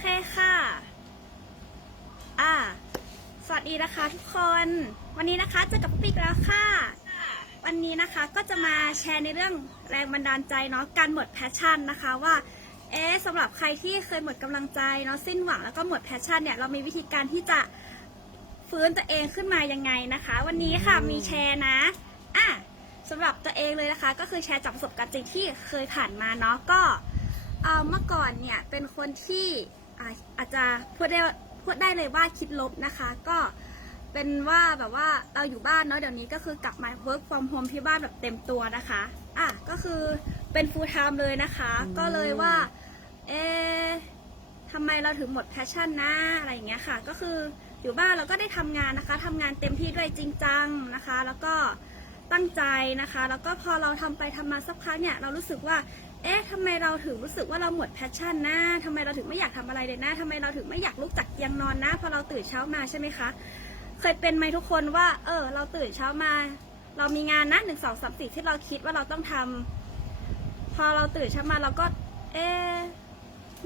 เคค่ะ อ่า สวัสดีนะคะทุกคน วันนี้นะคะเจอกับปิ๊กแล้วค่ะ วันนี้นะคะก็จะมาแชร์ในเรื่องแรงบันดาลใจเนาะ การหมดแพชชั่นนะคะว่า เอ๊สำหรับใครที่เคยหมดกำลังใจเนาะสิ้นหวังแล้วก็หมดแพชชั่นเนี่ยเรามีวิธีการที่จะฟื้นตัวเองขึ้นมายังไงนะคะ วันนี้ค่ะมีแชร์นะ อะสำหรับตัวเองเลยนะคะ ก็คือแชร์จากประสบการณ์จริงที่เคยผ่านมาเนาะก็เออเมื่อก่อนเนี่ยเป็นคนที่ อาอาจจะพูดได้พูดได้เลยว่าคิดลบนะคะ ก็เป็นว่าแบบว่าเราอยู่บ้านเนาะเดี๋ยวนี้ก็คือกลับมา work from home ที่บ้านแบบเต็มตัวนะคะอะก็คือเป็น full time เลยนะคะ ก็เลยว่า เอ๊ะทำไมเราถึงหมดแพชชั่นนะอะไรอย่างเงี้ยค่ะ ก็คืออยู่บ้านเราก็ได้ทำงานนะคะทำงานเต็มที่ด้วยจริงจังนะคะ แล้วก็ตั้งใจนะคะ แล้วก็พอเราทำไปทำมาสักพักเนี่ย เรารู้สึกว่า เอ๊ะทำไมเราถึงรู้สึกว่าเราหมดแพชชั่นนะทำไมเราถึงไม่อยากทำอะไรเลยนะทำไมเราถึงไม่อยากลุกจากเตียงนอนนะพอเราตื่นเช้ามาใช่ไหมคะ เคยเป็นไหมทุกคนว่า เออ เราตื่นเช้ามา เรามีงานนะหนึ่งสองสามสี่ที่เราคิดว่าเราต้องทำพอเราตื่นเช้ามาเราก็ เอ๊ะ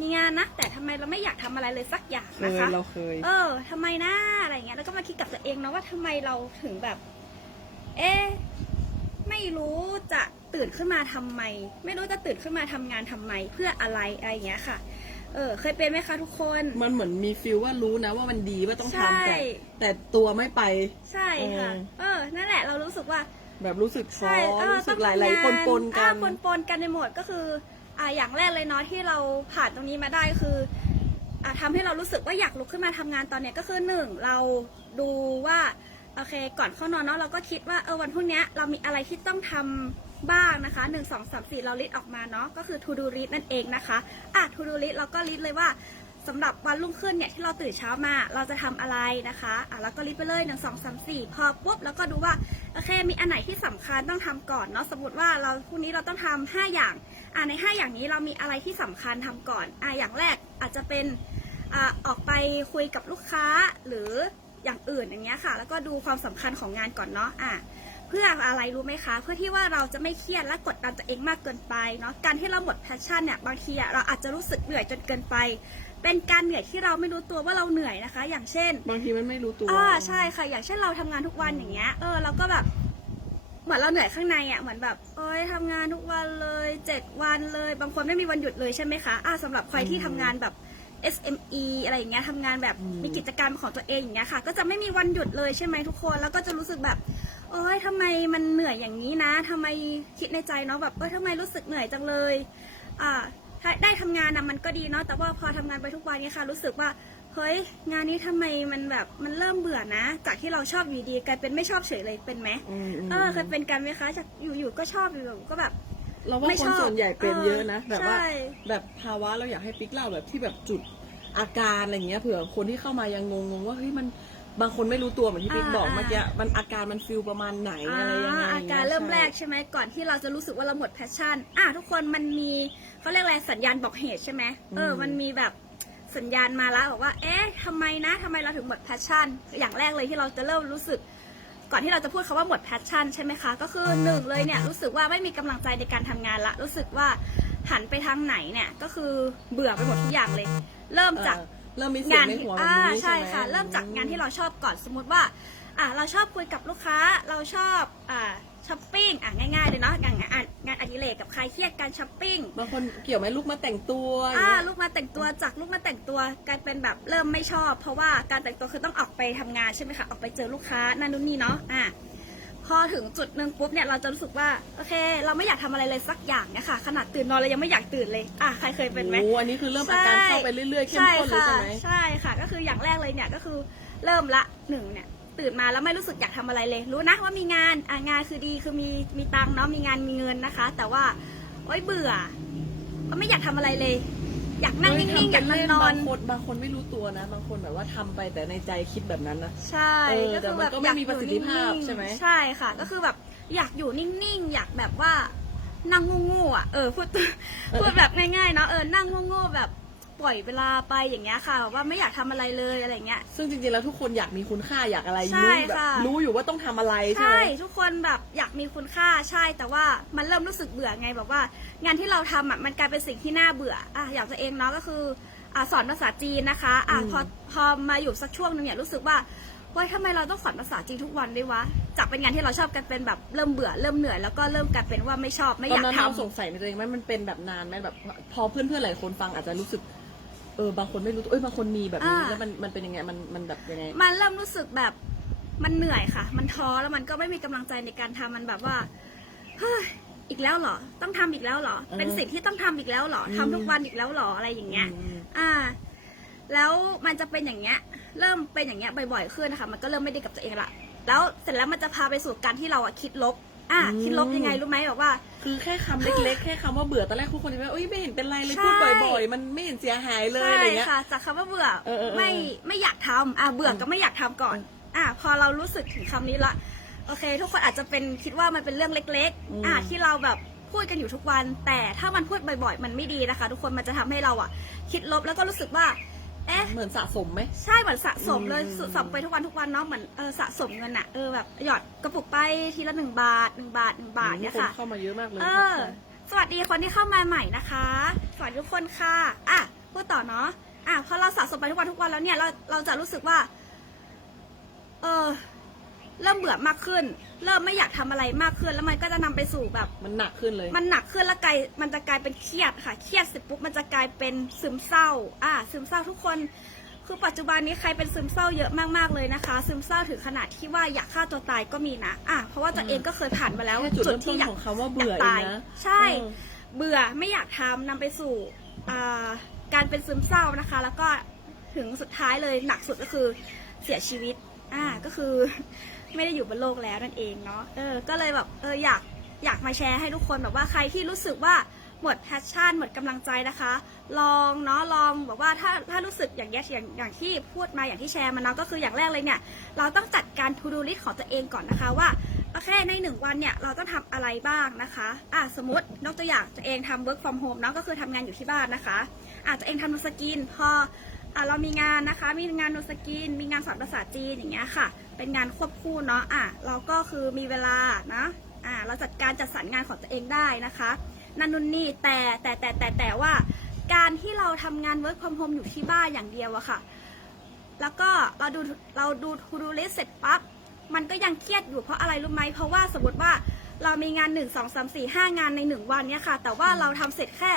มีงานนะ แต่ทำไมเราไม่อยากทำอะไรเลยสักอย่างเคนะยคะเราเคย เออทำไมนะอะไรอย่างเงี้ยแล้วก็มาคิดกับตัวเองนะว่าทำไมเราถึงแบบ เอ๊ะ ไม่รู้จะตื่นขึ้นมาทำไม ไม่รู้จะตื่นขึ้นมาทำงานทำไม เพื่ออะไรอะไรอย่างเงี้ยค่ะ เออ เคยเป็นไหมคะทุกคน มันเหมือนมีฟิลว่ารู้นะว่ามันดีว่าต้องใช่ทำแต่แต่ตัวไม่ไป ใช่ค่ะเออเออ นั่นแหละเรารู้สึกว่า แบบรู้สึกท้อใช่เออรู้สึกต้องหทำลายงๆปนปนๆกัอ่านปนปนๆกันในหมดก็คือ อ่าอย่างแรกเลยเนาะที่เราผ่านตรงนี้มาได้คืออ่าทำให้เรารู้สึกว่าอยากลุกขึ้นมาทำงานตอนเนี้ยก็คือหนึ่งเราดูว่า โอเค ก่อนเข้านอนเนาะเราก็คิดว่าเออวันพรุ่งนี้เรามีอะไรที่ต้องทำบ้างนะคะหนึ่งสองสามสี่เราลิสต์ออกมาเนาะก็คือ to do list นั่นเองนะคะอะ to do list เราก็ลิสต์เลยว่าสำหรับวันรุ่งขึ้นเนี่ยที่เราตื่นเช้ามาเราจะทำอะไรนะคะอะแล้วก็ลิสต์ไปเลยหนึ่งสองสามสี่พอปุ๊บแล้วก็ดูว่าโอเคมีอันไหนที่สำคัญต้องทำก่อนเนาะสมมติว่าเราพรุ่งนี้เราต้องทำห้าอย่างอ่าในห้าอย่างนี้เรามีอะไรที่สำคัญทำก่อนอ่าอย่างแรกอาจจะเป็นอ่าออกไปคุยกับลูกค้าหรือ อย่างอื่นอย่างเงี้ยค่ะ แล้วก็ดูความสำคัญของงานก่อนเนาะอะเพื่ออะไรรู้ไหมคะ เพื่อที่ว่าเราจะไม่เครียดและกดดันตัวเองมากเกินไปเนาะการที่เราหมดแพชชั่นเนี่ยบางทีอะเราอาจจะรู้สึกเหนื่อยจนเกินไป เป็นการเหนื่อยที่เราไม่รู้ตัวว่าเราเหนื่อยนะคะ อย่างเช่น บางทีมันไม่รู้ตัวอ่าใช่ค่ะ อย่างเช่นเราทำงานทุกวันอย่างเงี้ยเออเราก็แบบเหมือนเราเหนื่อยข้างในอะเหมือนแบบโอ้ยทำงานทุกวันเลยเจ็ดวันเลย บางคนไม่มีวันหยุดเลยใช่ไหมคะอ่าสำหรับใครที่ทำงานแบบ SME อะไรอย่างเงี้ยทำงานแบบอืมมีกิจการของตัวเองอย่างเงี้ยค่ะ ก็จะไม่มีวันหยุดเลยใช่ไหมทุกคน แล้วก็จะรู้สึกแบบโอ้ยทำไมมันเหนื่อยอย่างนี้นะทำไมคิดในใจเนาะแบบเออทำไมรู้สึกเหนื่อยจังเลยอ่าถ้าได้ทำงานนะมันก็ดีเนาะแต่ว่าพอทำงานไปทุกวันเนี่ยค่ะ รู้สึกว่าเฮ้ยงานนี้ทำไมมันแบบมันเริ่มเบื่อนะ จากที่เราชอบอยู่ดีกลายเป็นไม่ชอบเฉยเลยเป็นไหมอืมมเออเคยเป็นกันไหมคะจากอยู่ๆก็ชอบอยู่ๆก็แบบ เราว่าไม่คชนอบส่วนใหญ่เป็นเยอะนะเออแบบว่า ใช่ แบบภาวะเราอยากให้ปิ๊กเล่าแบบที่แบบจุดอาการอะไรเงี้ยเผื่อคนที่เข้ามายังงงๆว่าเฮ้ยมันบางคนไม่รู้ตัวเหมือนที่ปิ๊กอ่าบอกอ่าเมื่อกี้มันอาการมันฟิลประมาณไหนอะไรยังไงอาการเริ่มแรกใช่ใช่ไหมก่อนที่เราจะรู้สึกว่าเราหมดแพชชั่น อะทุกคนมันมีเขาเรียกอะไรสัญญาณบอกเหตุใช่ไหมเอออืมมันมีแบบสัญญาณมาแล้วบอกว่า เอ๊ะทำไมนะทำไมเราถึงหมดแพชชั่น อย่างแรกเลยที่เราจะเริ่มรู้สึก ก่อนที่เราจะพูดคาว่าหมดแพชชั่นใช่ไหมคะ ก็คือหนึ่งเลยเนี่ยรู้สึกว่าไม่มีกำลังใจในการทำงานละ รู้สึกว่าหันไปทางไหนเนี่ยก็คือเบื่อไปหมดทุกอย่างเลย เริ่มจากเออเริ่มมีเสียงางนในที่หัวแบบอ่านี้ใช่ใช่ไหมค่ะ เริ่มจากงานที่เราชอบก่อนสมมุติว่าอ่าเราชอบคุยกับลูกค้า เราชอบอ่า ช้อปปิ้งอะง่ายๆเลยเนาะงานงานงานอดิเรกกับใครเครียดการช้อปปิ้งบางคนเกี่ยวไหมลูกมาแต่งตัวอย่างอ่าเงี้ยลูกมาแต่งตัวจากลูกมาแต่งตัวกลายเป็นแบบเริ่มไม่ชอบ เพราะว่าการแต่งตัวคือต้องออกไปทำงานใช่ไหมคะออกไปเจอลูกค้านั่นนู่นนี่เนาะอะพอถึงจุดหนึ่งปุ๊บเนี่ยเราจะรู้สึกว่าโอเค เราไม่อยากทำอะไรเลยสักอย่างเนี่ยค่ะขนาดตื่นนอนเรายังไม่อยากตื่นเลยอะใครเคยเป็นไหมโอ้อันนี้คือเริ่มอาการเข้าไปเรื่อยๆเข้มข้นเลยใช่ไหมใช่ค่ะ ก็คืออย่างแรกเลยเนี่ยก็คือเริ่มละหนึ่งเนี่ย ตื่นมาแล้วไม่รู้สึกอยากทำอะไรเลย รู้นะว่ามีงานอะงานคือดีคือมีมีตังค์เนาะมีงานมีเงินนะคะ แต่ว่าโอ๊ยเบื่อก็ไม่อยากทำอะไรเลย อยากนั่งนิ่งๆอยากนอนนอนบางคนบางคนไม่รู้ตัวนะ บางคนแบบว่าทำไปแต่ในใจคิดแบบนั้นนะใช่เออก็คือแบบแต่มันก็ไม่มีประสิทธิภาพอยกอยู่นิ่งๆใช่ไหมใช่ค่ะ ก็คือแบบอยากอยู่นิ่งๆอยากแบบว่านั่งงูๆอะเออพูดพูดแบบง่ายๆเนาะเออนั่งงูๆแบบป ล่อยเวลาไปอย่างเงี้ยค่ะแบบว่าไม่อยากทำอะไรเลยอะไรเงี้ย ซึ่งจริงๆแล้วทุกคนอยากมีคุณค่าอยากอะไรใช่รู้แบบค่ะ รู้อยู่ว่าต้องทำอะไรใช่ใช่ไหมทุกคนแบบอยากมีคุณค่าใช่แต่ว่ามันเริ่มรู้สึกเบื่อไงแบบว่า งานที่เราทำอะมันกลายเป็นสิ่งที่น่าเบื่ออะอย่างตัวเองเนาะก็คืออ่าสอนภาษาจีนนะคะอ่าอืมพอพอมาอยู่สักช่วงหนึงเนี่ยรู้สึกว่าเฮ้ยทำไมเราต้องสอนภาษาจีนทุกวันด้วยวะจากเป็นงานที่เราชอบกันเป็นแบบเริ่มเบื่อเริ่มเหนื่อยแล้วก็เริ่มกลายเป็นว่าไม่ชอบไม่ตออนยากนั้นเราสงทำสัยในตัวเองไหมมันเป็นแบบนานไหมแบบ พอเพื่อนๆหลายคนฟังอาจจะรู้สึก เออบางคนไม่รู้ตัวเอ้ยบางคนมีแบบนี้อ่า แล้วมันมันเป็นยังไงมันมันแบบยังไง มันเริ่มรู้สึกแบบมันเหนื่อยค่ะ มันท้อแล้วมันก็ไม่มีกำลังใจในการทำมันแบบว่าเฮ้ยอีกแล้วเหรอ ต้องทำอีกแล้วเหรอ เออเป็นสิ่งที่ต้องทำอีกแล้วเหรออืม ทำทุกวันอีกแล้วเหรออะไรอย่างเงี้ย อืม อ่า แล้วมันจะเป็นอย่างเงี้ย เริ่มเป็นอย่างเงี้ยบ่อยๆขึ้นนะคะ มันก็เริ่มไม่ดีกับตัวเองละแล้วเสร็จแล้วมันจะพาไปสู่การที่เราอะคิดลบ อ่าอืมคิดลบยังไงรู้ไหมแบบว่า คือแค่คำเล็กๆ แค่คำว่าเบื่อตอนแรกทุกคนจะว่าเอ้ยไม่เห็นเป็นไรเลยใช่พูดบ่อยๆ มันไม่เห็นเสียหายเลยใช่อะไรเงี้ยค่ะจากคำว่าเบื่อเออเออเออไม่ไม่อยากทำอะเบื่อกับไม่อยากทำก่อน อะพอเรารู้สึกถึงคำนี้ละโอเค ทุกคนอาจจะเป็นคิดว่ามันเป็นเรื่องเล็กอืม ๆ อะที่เราแบบพูดกันอยู่ทุกวัน แต่ถ้ามันพูดบ่อย ๆ มันไม่ดีนะคะ ทุกคนมันจะทำให้เราอะ คิดลบแล้วก็รู้สึกว่า เอ๊ะ เหมือนสะสมไหม ใช่เหมือนสะสมเลยอืม สะสมไปทุกวันทุกวันเนาะเหมือนเออสะสมเงินอะเออแบบหยอดกระปุกไปทีละหนึ่งบาทหนึ่งบาทหนึ่งบาทเนี่ยมีค่ะคนเข้ามาเยอะมากเลยเออ สวัสดีคนที่เข้ามาใหม่นะคะ สวัสดีทุกคนค่ะ อะ พูดต่อเนาะ อะพอเราสะสมไปทุกวันทุกวันแล้วเนี่ย เรา เราจะรู้สึกว่า เออ เริ่มเบื่อมากขึ้น เริ่มไม่อยากทำอะไรมากขึ้น แล้วมันก็จะนำไปสู่แบบ มันหนักขึ้นเลย มันหนักขึ้นแล้วกลายมันจะกลายเป็นเครียดค่ะ เครียดเสร็จปุ๊บมันจะกลายเป็นซึมเศร้า อ่า ซึมเศร้าทุกคน คือปัจจุบันนี้ใครเป็นซึมเศร้าเยอะมากๆเลยนะคะ ซึมเศร้าถึงขนาดที่ว่าอยากฆ่าตัวตายก็มีนะ อะ เพราะว่าตัวเองก็เคยผ่านมาแล้วแค่จุดเริ่มต้นที่อยากของคำว่าเบื่ออยากเอตางยนะใช่ เออ เบื่อไม่อยากทำนำไปสู่อ่าการเป็นซึมเศร้านะคะ แล้วก็ถึงสุดท้ายเลยหนักสุดก็คือเสียชีวิต อ่า ก็คือ ไม่ได้อยู่บนโลกแล้วนั่นเองเนาะเออก็เลยแบบเอออยากอยากมาแชร์ให้ทุกคนแบบว่าใครที่รู้สึกว่าหมดแพชชั่นหมดกำลังใจนะคะ ลองเนาะลองแบบว่าถ้าถ้ารู้สึกอย่างเงี้ยอย่างอย่างที่พูดมาอย่างที่แชร์มาเนาะก็คืออย่างแรกเลยเนี่ย เราต้องจัดการ to do list ของตัวเองก่อนนะคะว่าโอเคในหนึ่งวันเนี่ยเราต้องทำอะไรบ้างนะคะอะสมมติยกตัวอย่างตัวเองทำ work from home เนาะก็คือทำงานอยู่ที่บ้านนะคะอะตัวเองทำสกินพอ เรามีงานนะคะ มีงานโนสกิน มีงานสอนภาษาจีนอย่างเงี้ยค่ะ เป็นงานควบคู่เนาะอะเราก็คือมีเวลานะอะเราจัดการจัดสรรงานของตัวเองได้นะคะนั่นนู่นนี่แต่แต่แต่แต่แต่ว่า การที่เราทำงาน work from home อยู่ที่บ้านอย่างเดียวอะค่ะ แล้วก็เราดูเราดู to do list เสร็จปั๊บมันก็ยังเครียดอยู่เพราะอะไรรู้ไหมเพราะว่าสมมติว่าเรามีงานหนึ่งสองสามสี่ห้างานในหนึ่งวันเนี่ยค่ะ แต่ว่าเราทำเสร็จแค่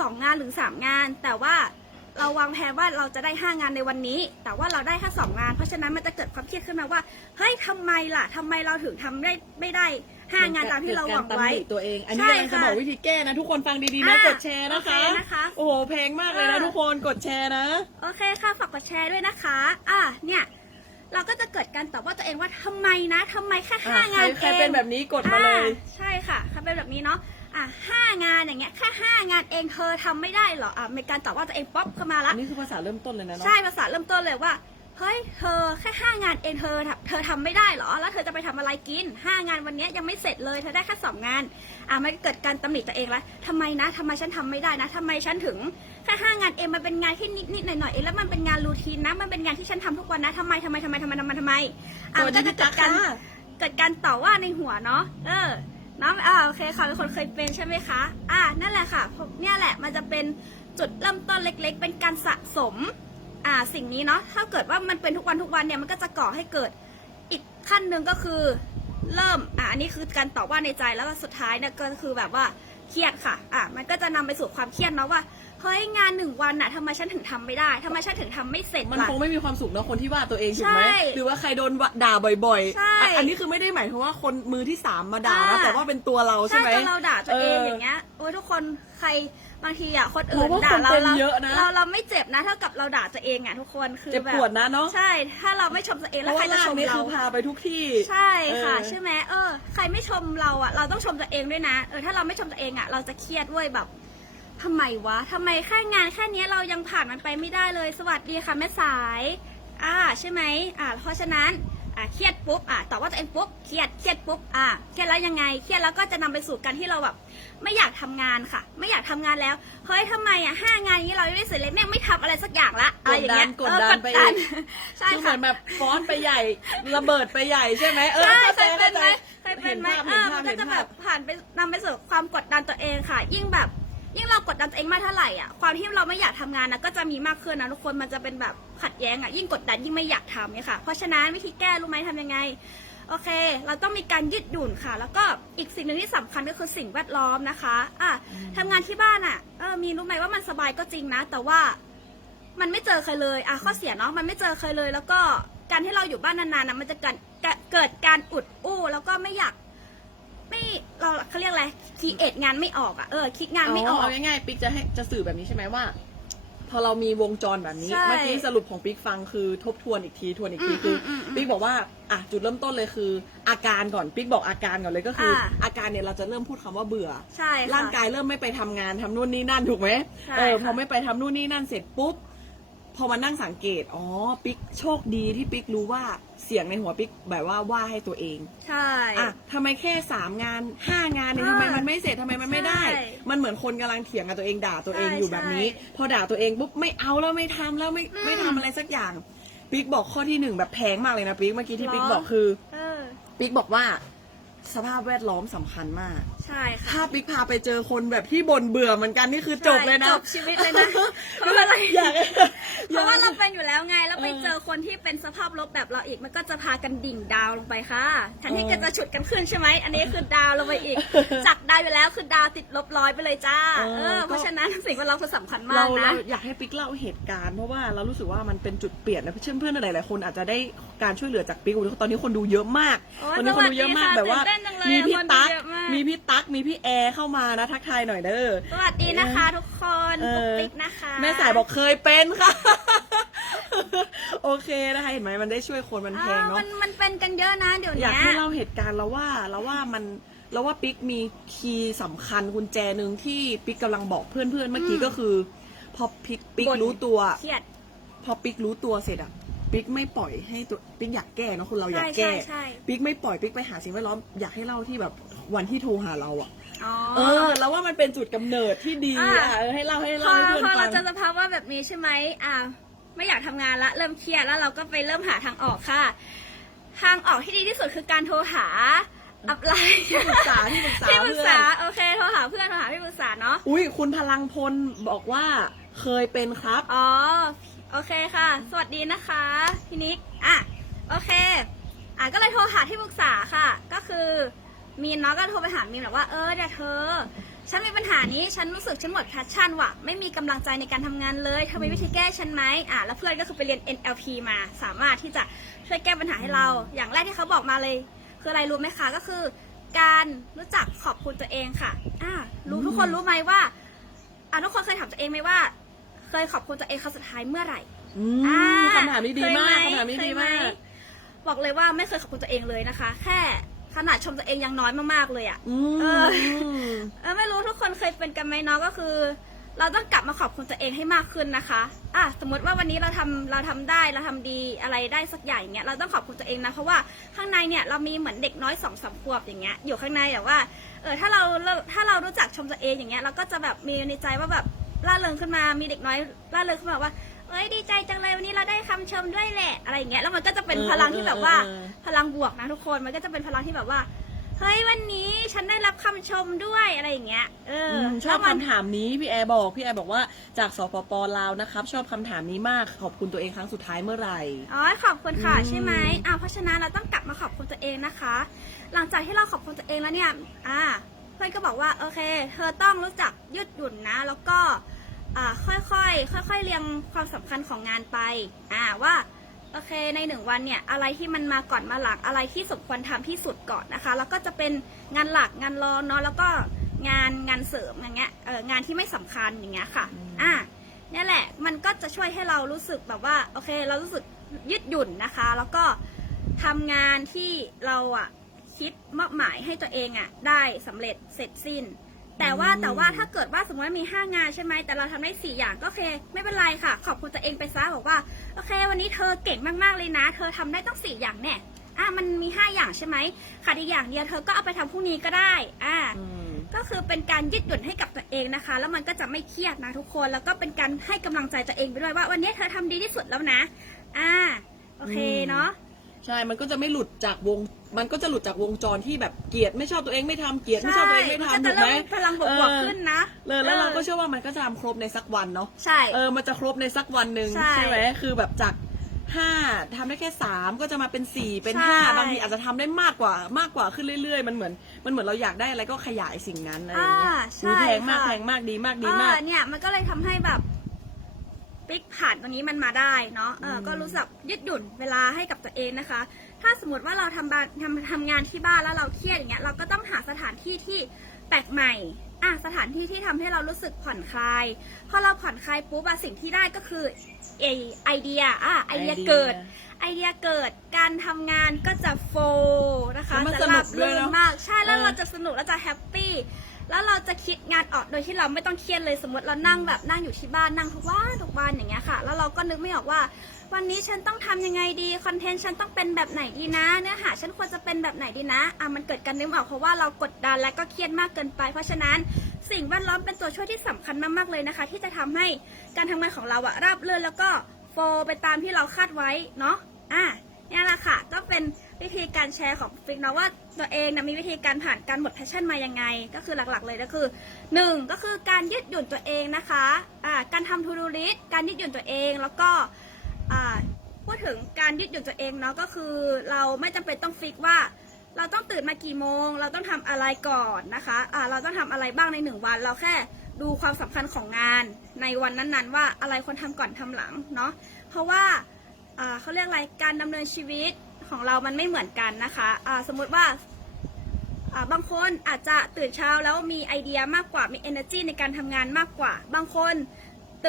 สองงานหรือสามงาน แต่ว่า เราวางแผนว่าเราจะได้ห้างานในวันนี้ แต่ว่าเราได้แค่สองงาน เพราะฉะนั้นมันจะเกิดความเครียดขึ้นมาว่าเฮ้ยทำไมล่ะทำไมเราถึงทำได้ไม่ได้ห้างานตามที่เราหวังไว้กิดกตำหนิตัวเอง อันนี้ใช่กำลังจะค่ะบอกวิธีแก้นะ ทุกคนฟังดีๆนะอะกดแชร์นะคะ โอเคนะคะโอ้โหแพงมากเลยนะเออทุกคน กดแชร์นะ โอเคค่ะฝากกดแชร์ด้วยนะคะ อะเนี่ยเราก็จะเกิดการตอบว่าตัวเองว่าทำไมนะทำไมแค่ห้าอะงานใครเองใครเป็นแบบนี้กดมาเลยอ่ใช่ค่ะใครเป็นแบบนี้เนาะ อะห้างานอย่างเงี้ยแค่ห้างานเองเธอทำไม่ได้เหรออะมีการตอบว่าตัวเองป๊อปเข้ามาละ อันนี้คือภาษาเริ่มต้นเลยนะเนาะ ใช่ภาษาเริ่มต้นเลยว่าเฮ้ยเธอแค่ห้างานเองเธอทำเธอทำไม่ได้เหรอ แล้วเธอจะไปทำอะไรกินห้างานวันเนี้ยยังไม่เสร็จเลยเธอได้แค่สองงานอะมันก็เกิดการตำหนิตัวเองแล้วทำไมนะทำไมฉันทำไม่ได้นะทำไมฉันถึงแค่ห้างานเองมันเป็นงานที่นิดนิดๆหน่อยหน่อยๆเองแล้วมันเป็นงานรูทีนนะมันเป็นงานที่ฉันทำทุกวันนะทำไมทำไมทำไมทำไมทำไมทำไมอะสวัมัสนดีก็จะพี่เกิตั๊ดกการค่ะเกิดการต่อว่าในหัวเนาะ เออ น้องอ่าโอเคค่ะเป็นคนเคยเป็นใช่ไหมคะ อ่านั่นแหละค่ะเนี่ยแหละมันจะเป็นจุดเริ่มต้นเล็ก ๆ เป็นการสะสมอ่าสิ่งนี้เนาะถ้าเกิดว่ามันเป็นทุกวันทุกวันเนี่ยมันก็จะก่อให้เกิดอีกขั้นหนึ่งก็คือเริ่มอ่าอันนี้คือการต่อว่าในใจแล้วก็สุดท้ายเนี่ยก็คือแบบว่าเครียดค่ะอ่ามันก็จะนำไปสู่ความเครียดเนาะว่า เฮ้ยงานหนึ่งวันน่ะทำไมฉันถึงทำไม่ได้ทำไมฉันถึงทำไม่เสร็จมันล่ะ คงไม่มีความสุขเนอะคนที่ว่าตัวเองถูกไหมใช่หรือว่าใครโดนด่าบ่อยใช่ๆอะอันนี้คือไม่ได้หมายถึงว่าคนมือที่สามมาด่านะอ่า แต่ว่าเป็นตัวเราใช่ใช่ไหม จนเราด่าตัวเองเออออย่างเงี้ยโอ้ยทุกคนใครบางทีอะคนอื่นเพราะว่าด่าเราคนเป็นเราเยอะนะ เราเราไม่เจ็บนะเท่ากับเราด่าตัวเองอะทุกคนคือเจ็บแบบปวดนะเนาะใช่ ถ้าเราไม่ชมตัวเองเพแล้วราะใครว่าจะล่าชงมนี้เรา คือพาไปทุกที่ ใช่ค่ะเออ ใช่ไหมเออ ใครไม่ชมเราอะเราต้องชมตัวเองด้วยนะเออถ้าเราไม่ชมตัวเองอะเราจะเครียดด้วยแบบ ทำไมวะทำไมแค่งานแค่เนี้ยเรายังผ่านมันไปไม่ได้เลย สวัสดีค่ะแม่สาย อ่าใช่ไหมอ่าเพราะฉะนั้นอ่าเครียดปุ๊บอ่าตอบว่าตัวเองปุ๊บเครียดเครียดปุ๊บอ่าเครียดแล้วยังไงเครียดแล้วก็จะนำไปสู่การที่เราแบบไม่อยากทำงานค่ะ ไม่อยากทำงานแล้วเฮ้ยทำไมอะห้างานนี้เรายังไม่เสร็จเลยแม่งไม่ทำอะไรสักอย่างละอะไรอย่างเงี้ยกดดันเออกดดันไปดันอีกใช่คือเหมืค่ะอนแบบฟ้อนไปใหญ่ระเบิดไปใหญ่ใช่ไหมเออใช่เข้าเคใจยเป็เข้านใจไหมเคยเป็นไหมเห็นเอภาพอเห็มันนก็ภาพจะแบบผ่านไปนำไปสู่ความกดดันตัวเองค่ะ ยิ่งแบบ ยิ่งเรากดดันตัวเองมากเท่าไหร่อะความที่เราไม่อยากทำงานนะก็จะมีมากขึ้นนะทุกคนมันจะเป็นแบบขัดแย้งอะยิ่งกดดันยิ่งไม่อยากทำเนี่ยค่ะ เพราะฉะนั้นวิธีแก้รู้ไหมทำยังไงโอเค เราต้องมีการยืดหยุ่นค่ะ แล้วก็อีกสิ่งหนึ่งที่สำคัญก็คือสิ่งแวดล้อมนะคะอะทำงานที่บ้านอะเออมีรู้ไหมว่ามันสบายก็จริงนะ แต่ว่ามันไม่เจอใครเลยอะข้อเสียเนาะมันไม่เจอใครเลย แล้วก็การที่เราอยู่บ้านนานๆนะมันจะเกิดเกิดการอุดอู้ แล้วก็ไม่อยาก ไม่เราเขาเรียกอะไรคีเอทงานไม่ออกอะเออคิดงานไม่ออก เอาง่ายๆปิ๊กจะให้จะสื่อแบบนี้ใช่ไหมว่า พอเรามีวงจรแบบนี้ ใช่เมื่อกี้สรุปของปิ๊กฟังคือทบทวนอีกทีทวนอีกทีอืมคืออมอืมปิ๊กบอกว่าอะจุดเริ่มต้นเลยคือ อาการก่อนปิ๊กบอกอาการก่อนเลยก็คืออา อาการเนี่ยเราจะเริ่มพูดคำว่าเบื่อ ใช่ค่ะ ร่างกายเริ่มไม่ไปทำงานทำนู่นนี่นั่นถูกไหมใช่เออค่ะพอไม่ไปทำนู่นนี่นั่นเสร็จปุ๊บพ อมานั่งสังเกต อ๋อ ปิ๊กโชคดีที่ปิ๊กรู้ว่าเสียงในหัวปิ๊กแบบว่าว่าให้ตัวเอง ใช่ อะทำไมแค่สามงานห้างานเนี่ยเออทำไมมันไม่เสร็จทำไมมันไม่ได้ ใช่มันเหมือนคนกำลังเถียงกับตัวเองด่าตัวเองใช่อยู่แบบนี้ ใช่พอด่าตัวเองปุ๊บไม่เอาแล้วไม่ทำแล้วไม่อืมไม่ทำอะไรสักอย่าง ปิ๊กบอกข้อที่หนึ่งแบบแพงมากเลยนะปิ๊กเมื่อกี้ที่หรอปิ๊กบอกคือ เออ ปิ๊กบอกว่าสภาพแวดล้อมสำคัญมาก ใช่ค่ะ ถ้าปิ๊กพาไปเจอคนแบบที่บ่นเบื่อเหมือนกันนี่คือจบเลยนะ จบชีวิตเลยนะ เพราะว่าเราอยากเพราะว่าเราเป็นอยู่แล้วไง แล้วไปเออเจอคนที่เป็นสภาพลบแบบเราอีก มันก็จะพากันดิ่งดาวลงไปค่ะแทนที่เออก็จะฉุดกันขึ้นใช่ไหม อันนี้คือดาวลงไปอีก จากดาวอยู่แล้วคือดาวติดลบร้อยไปเลยจ้า เออเออเพราะฉะนั้นสิ่งแวดล้อมคือสำคัญมาเรากเรานะ อยากให้ปิ๊กเล่าเหตุการณ์เพราะว่าเรารู้สึกว่ามันเป็นจุดเปลี่ยนนะเพื่อนเพื่อนๆหลายๆคนอาจจะได้การช่วยเหลือจากปิ๊กตอนนี้คนดูเยอะมากโอ้ยตอนนี้คนดูเยอะมากสวัสดีค่ะแบบว่าตื่นเต้นจังเลยมีพี่คนดูตั๊กเยอะมากมีพี่ตั๊กมีพี่แอร์เข้ามานะทักทายหน่อยเด้อ สวัสดีนะคะทุกคนเออ ปุ๊กปิ๊กนะคะแม่สายบอกเคยเป็นค่ะ โอเคนะคะเห็นไหมมันได้ช่วยคนมันแพอ่างเนาะ มันมันเป็นกันเยอะนะเดี๋ยวอยากนี้ให้เล่าเหตุการณ์แล้วว่าแล้วว่ามันแล้วว่าปิ๊กมีคีย์สำคัญกุญแจหนึ่งที่ปิ๊กกำลังบอกเพื่อนๆเมื่อกี้ก็คือ พอปิ๊กปิ๊กบ่นรู้ตัว เครียด พอปิ๊กรู้ตัวเสร็จอะปิ๊กไม่ปล่อยให้ตัวปิ๊กอยากแก้เนอะคนเราอยากใช่แก้ใช่ใช่ ปิ๊กไม่ปล่อยปิ๊กไปหาสิ่งแวดล้อมอยากให้เล่าที่แบบ วันที่โทรหาเราอะอ๋อเออ แล้วว่ามันเป็นจุดกำเนิดที่ดีอะอะเออให้เล่าให้พเล่าอให้เพื่อนพอฟัเราง เจอสภาพว่าแบบนี้ใช่ไหมอ่า ไม่อยากทำงานละเริ่มเครียดแล้วเราก็ไปเริ่มหาทางออกค่ะ ทางออกที่ดีที่สุดคือการโทรหาอัพไลน์ที่ปรึกษาที่ปรึกษาที่ปรึกเพื่อษานโอเคโทรหาเพื่อนโทรหาที่ปรึกษาเนาะ อุ้ยคุณพลังพลบอกว่าเคยเป็นครับ อ๋อ โอเคค่ะ สวัสดีนะคะพี่นิก อะ โอเค อะก็เลยโทรหาที่ปรึกษาค่ะ ก็คือ มีนเนาะก็โทรไปหามีนบอกว่าเออเดี๋ยวเธอ ฉันมีปัญหานี้ฉันรู้สึกฉันหมดแพชชั่นว่ะ ไม่มีกำลังใจในการทำงานเลยเธอมีวิธีแก้ฉันไหมอะแล้วเพื่อนก็คือไปเรียน NLP มา สามารถที่จะช่วยแก้ปัญหาให้เรา อย่างแรกที่เขาบอกมาเลย คืออะไรรู้ไหมคะก็คือ การรู้จักขอบคุณตัวเองค่ะอะรู้ทุกคนรู้ไหมว่าอะทุกคนเคยถามตัวเองไหมว่า เคยขอบคุณตัวเองครั้งสุดท้ายเมื่อไหร่อือ่มคำถามนี้ดีมากเคยไหคำถามนี้เคดียไหมาก บอกเลยว่าไม่เคยขอบคุณตัวเองเลยนะคะ แค่ ขนาดชมตัวเองยังน้อยมากๆเลยอะอืมเออเออไม่รู้ทุกคนเคยเป็นกันไหมเนาะก็คือ เราต้องกลับมาขอบคุณตัวเองให้มากขึ้นนะคะอะสมมติว่าวันนี้เราทำเราทำได้เราทำดีอะไรได้สักอย่างอย่างเงี้ยเราต้องขอบคุณตัวเองนะเพราะว่าข้างในเนี่ยเรามีเหมือนเด็กน้อยสองสามขวบอย่างเงี้ยอยู่ข้างในแต่ว่าเออถ้าเราถ้าเรารู้จักชมตัวเองอย่างเงี้ยเราก็จะแบบมีในใจว่าแบบร่าเริงขึ้นมามีเด็กน้อยร่าเริงขึ้นมาว่า เอ้ยดีใจจังเลยวันนี้เราได้คำชมด้วยแหละอะไรอย่างเงี้ยแล้วมันก็จะเป็นพลังที่แบบว่าเออเออเออ พลังบวกนะทุกคนมันก็จะเป็นพลังที่แบบว่าเฮ้ยวันนี้ฉันได้รับคำชมด้วยอะไรอย่างเงี้ยเอออืมชอบแล้วมัน คำถามนี้พี่แอร์บอกพี่แอร์บอกว่าจากสปปลาวนะครับ ชอบคำถามนี้มากขอบคุณตัวเองครั้งสุดท้ายเมื่อไหร่ อ๋อขอบคุณค่ะอืม ใช่ไหมอ่าเพราะฉะนั้นเราต้องกลับมาขอบคุณตัวเองนะคะ หลังจากที่เราขอบคุณตัวเองแล้วเนี่ย อ่า เพื่อนก็บอกว่าโอเค เธอต้องรู้จักยืดหยุ่นนะ แล้วก็อ่า ค่อยๆ ค่อยๆ เรียงความสำคัญของงานไป อ่าว่าโอเคในหนึ่งวันเนี่ยอะไรที่มันมาก่อนมาหลังอะไรที่สมควรทำที่สุดก่อนนะคะ แล้วก็จะเป็นงานหลักงานรองเนาะแล้วก็งานงานเสริมอย่างเงี้ยเอองานที่ไม่สำคัญอย่างเงี้ยค่ะอ่าเนี่ยแหละมันก็จะช่วยให้เรารู้สึกแบบว่าโอเคเรารู้สึกยืดหยุ่นนะคะ แล้วก็ทำงานที่เราอะคิดมอบหมายให้ตัวเองอะได้สำเร็จเสร็จสิ้น แต่ว่าอืมแต่ว่าถ้าเกิดว่าสมมติว่ามี 5 งานใช่ไหมแต่เราทำได้ 4 อย่างก็โอเคไม่เป็นไรค่ะ ขอบคุณตัวเองไปซะบอกว่าโอเค วันนี้เธอเก่งมากๆเลยนะ เธอทำได้ต้อง 4 อย่างแน่อะมันมี 5 อย่างใช่ไหมขาดอีกอย่างเดียวเธอก็เอาไปทำพรุ่งนี้ก็ได้อ่าอืมก็คือเป็นการยืดหยุ่นให้กับตัวเองนะคะ แล้วมันก็จะไม่เครียดนะทุกคนแล้วก็เป็นการให้กำลังใจตัวเองไปด้วยว่า วันนี้เธอทำดีที่สุดแล้วนะ อ่าโอเคอืมเนาะใช่มันก็จะไม่หลุดจากวง มันก็จะหลุดจากวงจรที่แบบเกลียดไม่ชอบตัวเองไม่ทำเกลียดไม่ชอบตัวเองไม่มันทำก็ถูจะกไหมเริ่มพลังบวกๆขึ้นนะเลยแล้วเราก็เชื่อว่ามันก็จะทำครบในสักวันเนาะ ใช่ เออ มันจะครบในสักวันหนึ่งใช่ไหม คือแบบจากห้าทำได้แค่สามก็จะมาเป็นสี่เป็นใช่ห้าบางทีอาจจะทำได้มากกว่ามากกว่าขึ้นเรื่อยๆ มันเหมือนมันเหมือนเราอยากได้อะไรก็ขยายสิ่งนั้นอะไรอย่างเงี้ยอ่าใช่อุ๊ยแพงมากค่ะแพงมากดีมากดีเอมากอเนี่ยมันก็เลยทำให้แบบปิ๊กผ่านตรงนี้มันมาได้เนาะเอออม ก็รู้สึกยืดหยุ่นเวลาให้กับตัวเองนะคะ ถ้าสมมติว่าเราทำบ้านทำทำงานที่บ้านแล้วเราเครียดอย่างเงี้ยเราก็ต้องหาสถานที่ที่แปลกใหม่อะสถานที่ที่ทำให้เรารู้สึกผ่อนคลาย พอเราผ่อนคลายปุ๊บอะสิ่งที่ได้ก็คือไอไอเดียอะไอเดียเกิด ไอเดียเกิดการทำงานก็จะโฟล์นะคะแล้วมันจะสนุรักบด้วยรื่นเนอะมาก ใช่แล้วเออเราจะสนุกแล้วจะแฮปปี้ แล้วเราจะคิดงานออกโดยที่เราไม่ต้องเครียดเลยสมมติเรานั่งแบบนั่งอยู่ที่บ้านนั่งทุกวันทุกวันอย่างเงี้ยค่ะ แล้วเราก็นึกไม่ออกว่า วันนี้ฉันต้องทำยังไงดีคอนเทนต์ฉันต้องเป็นแบบไหนดีนะเนื้อหาฉันควรจะเป็นแบบไหนดีนะอะมันเกิดการนึกออกเพราะว่าเรากดดันและก็เครียดมากเกินไป เพราะฉะนั้นสิ่งแวดล้อมเป็นตัวช่วยที่สำคัญมากๆเลยนะคะ ที่จะทำให้การทำงานของเราอะราบรื่นแล้วก็โฟลไปตามที่เราคาดไว้เนาะอะเนี่ยแหละค่ะก็เป็น วิธีการแชร์ของฟิกเนาะว่าตัวเองนะมีวิธีการผ่านการหมดแพชชั่นมายังไง ก็คือหลักๆเลยก็คือหนึ่งก็คือการยืดหยุ่นตัวเองนะคะอ่าการทำทูดูลิสการยืดหยุ่นตัวเองแล้วก็อ่าพูดถึงการยืดหยุ่นตัวเองเนาะก็คือเราไม่จำเป็นต้องฟิกว่า เราต้องตื่นมากี่โมง เราต้องทำอะไรก่อนนะคะอ่าเราต้องทำอะไรบ้างในหนึ่งวัน เราแค่ดูความสำคัญของงานในวันนั้นๆ ว่าอะไรควรทำก่อนทำหลังเนาะเพราะว่าอ่าเขาเรียกอะไรการดำเนินชีวิต ของเรามันไม่เหมือนกันนะคะอ่าสมมุติว่าอ่าบางคนอาจจะตื่นเช้าแล้วมีไอเดียมากกว่ามี energy ในการทำงานมากกว่า บางคน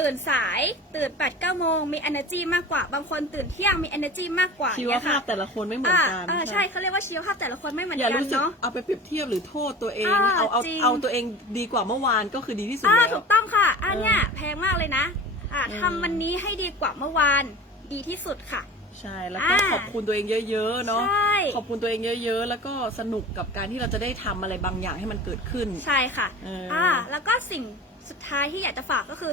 ตื่นสายตื่น8ปดเก้าโมงมี energy มากกว่า บางคนตื่นเที่ยงมี energy มากกว่าชีวเนี่ยภาค่ะพแต่ละคนไม่เหมือนอ่ากันอ่าใช่เขาเรียกว่าชีวภาพแต่ละคนไม่เหมือนอย่ากันรู้สึกเนาะเอาไปเปรียบเทียบหรือโทษตัวเองอ่าเอาเอาจริงเอาตัวเองดีกว่าเมื่อวานก็คือดีที่สุดอ่าแล้วถูกต้องค่ะอันเนี้ยเออแพงมากเลยนะอ่าเออทำวันนี้ให้ดีกว่าเมื่อวานดีที่สุดค่ะ ใช่ แล้วก็อ่าขอบคุณตัวเองเยอะๆเนาะ ใช่ ขอบคุณตัวเองเยอะ ๆ แล้วก็สนุกกับการที่เราจะได้ทำอะไรบางอย่างให้มันเกิดขึ้น ใช่ค่ะเอออ่อ่าแล้วก็สิ่งสุดท้ายที่อยากจะฝากก็คือ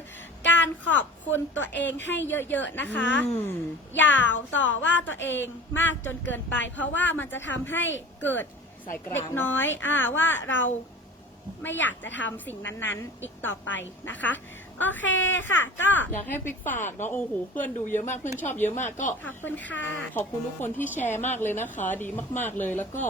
การขอบคุณตัวเองให้เยอะๆนะคะ อืม อย่าต่อว่าตัวเองมากจนเกินไป เพราะว่ามันจะทำให้เกิดสายกลางเด็กน้อย อ่าว่าเราไม่อยากจะทำสิ่งนั้นๆ อีกต่อไปนะคะ โอเคค่ะ ก็อยากให้พลิกฝากเนาะโอ้โหเพื่อนดูเยอะมากเพื่อนชอบเยอะมากก็ ขอบคุณค่ะ ขอบคุณทุกคนที่แชร์มากเลยนะคะ ดีมากๆเลยแล้วก็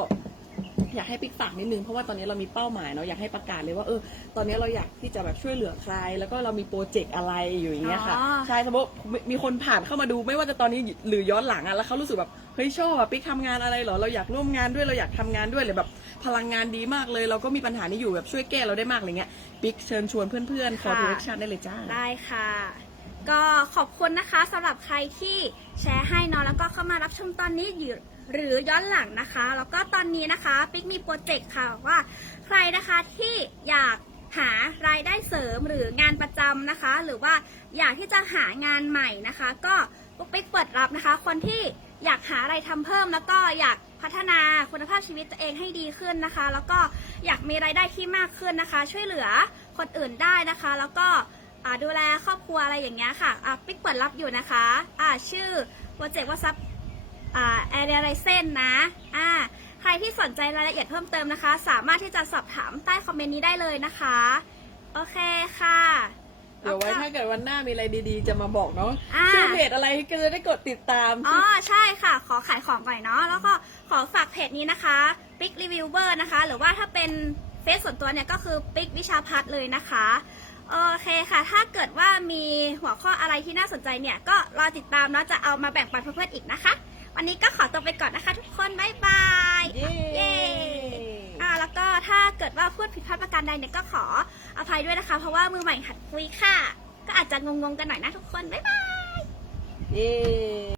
อยากให้ปิ๊กฝากนิดนึงเพราะว่าตอนนี้เรามีเป้าหมายเนาะอยากให้ประกาศเลยว่าเออตอนนี้เราอยากที่จะแบบช่วยเหลือใคร แล้วก็เรามีโปรเจกต์อะไรอยู่อย่างเงี้ยค่ะอ๋อ ใช่สมมติมีมีคนผ่านเข้ามาดูไม่ว่าจะตอนนี้หรือย้อนหลังอะแล้วเขารู้สึกแบบเฮ้ยชอบอะปิ๊กทำงานอะไรเหรอเราอยากร่วมงานด้วยเราอยากทำงานด้วยหรือแบบ พลังงานดีมากเลย เราก็มีปัญหานี้อยู่แบบช่วยแก้เราได้มากอะไรเงี้ยปิ๊กเชิญชวนเพื่อนๆ for ค่ะ direction ได้เลยจ้า ได้ค่ะ ก็ขอบคุณนะคะสำหรับใครที่แชร์ให้เนอะแล้วก็เข้ามารับชมตอนนี้อยู่หรือย้อนหลังนะคะ แล้วก็ตอนนี้นะคะปิ๊กมีโปรเจกต์ค่ะว่าใครนะคะที่อยากหารายได้เสริมหรืองานประจำนะคะ หรือว่าอยากที่จะหางานใหม่นะคะ ก็ปุ๊กปิ๊กเปิดรับนะคะ คนที่อยากหาอะไรทำเพิ่มแล้วก็อยาก พัฒนาคุณภาพชีวิตตัวเองให้ดีขึ้นนะคะ แล้วก็อยากมีรายได้ที่มากขึ้นนะคะ ช่วยเหลือคนอื่นได้นะคะ แล้วก็ดูแลครอบครัวอะไรอย่างเงี้ยค่ะปิ๊กเปิดรับอยู่นะคะอ่าชื่อโปรเจกต์ว่าซับแอ่าแอเรียไรเซนนะอ่าใครที่สนใจรายละเอียดเพิ่มเติมนะคะ สามารถที่จะสอบถามใต้คอมเมนต์นี้ได้เลยนะคะ โอเค วไว้แล้ก็ถ้าเกิดวันหน้ามีอะไรดีๆ จะมาบอกเนาะอ่า ชื่อเพจอะไรก็จะได้กดติดตาม อ๋อใช่ค่ะ ขอขายของก่อนเนาะแล้วก็ขอฝากเพจนี้นะคะปิ๊กรีวิวเบอร์นะคะ หรือว่าถ้าเป็นเฟซส่วนตัวเนี่ยก็คือปิ๊กวิชาพัฒน์เลยนะคะโอเคค่ะ ถ้าเกิดว่ามีหัวข้ออะไรที่น่าสนใจเนี่ย ก็รอติดตามเนาะจะเอามาแบ่งปันเพื่อนๆอีกนะคะ วันนี้ก็ขอตัวไปก่อนนะคะทุกคนบ๊ายบาย เย้เย้ อ่าแล้วก็ถ้าเกิดว่าพูดผิดพลาดประการใดเนี่ยก็ขออภัยด้วยนะคะ เพราะว่ามือใหม่หัดคุยค่ะ ก็อาจจะงงๆกันหน่อยนะทุกคน บ๊ายบายเย้